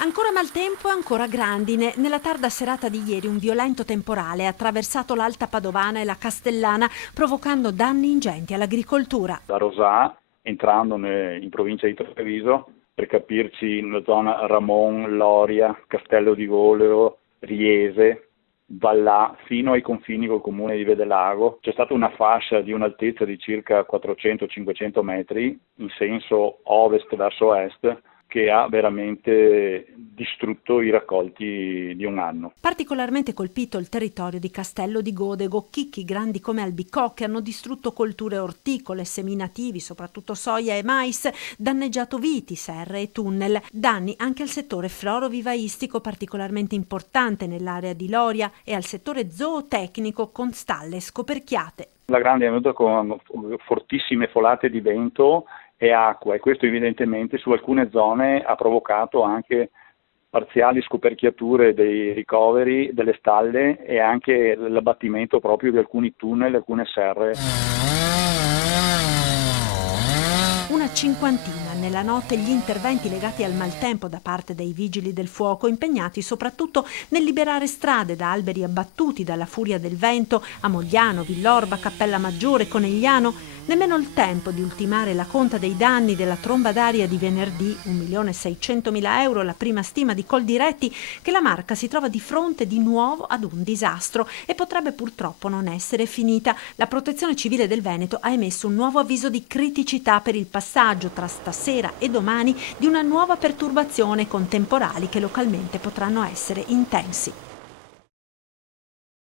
Ancora maltempo e ancora grandine. Nella tarda serata di ieri un violento temporale ha attraversato l'Alta Padovana e la Castellana, provocando danni ingenti all'agricoltura. Da Rosà, entrando in provincia di Treviso, per capirci nella zona Ramon, Loria, Castello di Goleo, Riese, Vallà, fino ai confini col comune di Vedelago. C'è stata una fascia di un'altezza di circa 400-500 metri in senso ovest verso est, che ha veramente distrutto i raccolti di un anno. Particolarmente colpito il territorio di Castello di Godego, chicchi grandi come albicocche hanno distrutto colture orticole, seminativi, soprattutto soia e mais, danneggiato viti, serre e tunnel. Danni anche al settore florovivaistico particolarmente importante nell'area di Loria e al settore zootecnico con stalle scoperchiate. La grande è venuta con fortissime folate di vento e acqua, e questo evidentemente su alcune zone ha provocato anche parziali scoperchiature dei ricoveri delle stalle e anche l'abbattimento proprio di alcuni tunnel, alcune serre. Una cinquantina nella notte gli interventi legati al maltempo da parte dei vigili del fuoco, impegnati soprattutto nel liberare strade da alberi abbattuti dalla furia del vento a Mogliano, Villorba, Cappella Maggiore, Conegliano. Nemmeno il tempo di ultimare la conta dei danni della tromba d'aria di venerdì, 1.600.000 euro, la prima stima di Coldiretti, che la Marca si trova di fronte di nuovo ad un disastro e potrebbe purtroppo non essere finita. La Protezione Civile del Veneto ha emesso un nuovo avviso di criticità per il passaggio tra stasera e domani di una nuova perturbazione con temporali che localmente potranno essere intensi.